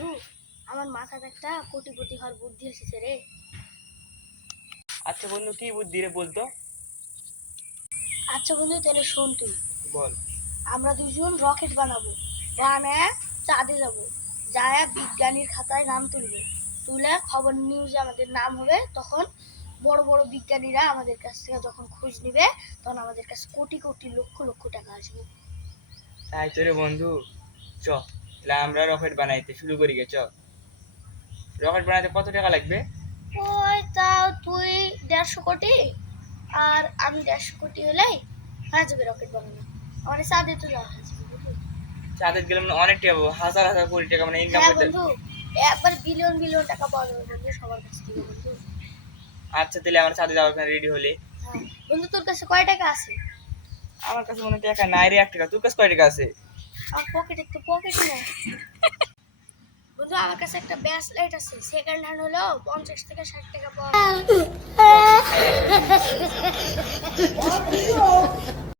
বন্ধু, আমার মাথায় একটা কোটিপতি হওয়ার বুদ্ধি এসেছে রে। আচ্ছা বন্ধু, কি বুদ্ধি রে বলতো? আচ্ছা বন্ধু, তাহলে শোন তুই। বল। আমরা দুজন রকেট বানাবো, বানায় চাঁদে যাব, যায় বিজ্ঞানীর খাতায় নাম তুলবে, তুলে খবর নিউজে আমাদের নাম হবে। তখন বড় বড় বিজ্ঞানীরা আমাদের কাছ থেকে যখন খোঁজ নিবে, তখন আমাদের কাছে কোটি কোটি লক্ষ লক্ষ টাকা আসবে। তাই তো রে বন্ধু, চ তাহলে আমরা রকেট বানাইতে শুরু করি গে। চ, রকেট বানাইতে কত টাকা লাগবে? ওই তাও তুই 150 কোটি আর আমি 150 কোটি হলেই হয়ে যাবে রকেট বানানো। আমাদের চাঁদে তো যাওয়া হয়েছে বুঝলি? চাঁদে গেলে মানে অনেক টাকা পাবো, হাজার হাজার কোটি টাকা মানে ইনকাম হ্যাঁ করতে। বন্ধু, একবার বিলিয়ন বিলিয়ন টাকা পাওয়া যাবে বন্ধু সবার কাছ থেকে বন্ধু। আচ্ছা তাহলে আমরা চাঁদে যাওয়ার রেডি হলে। হ্যাঁ বন্ধু, তোর কাছে কয় টাকা আছে? আমার কাছে মনে হয় টাকা নাই রে, 1 টাকা। তোর কাছে কয় টাকা আছে? আমার পকেটে তো পকেটে নেই বন্ধু। আমার কাছে একটা ব্যাস লাইট আছে, সেকেন্ড হ্যান্ড হলো 50 থেকে 60 টাকা পাওয়া যায়।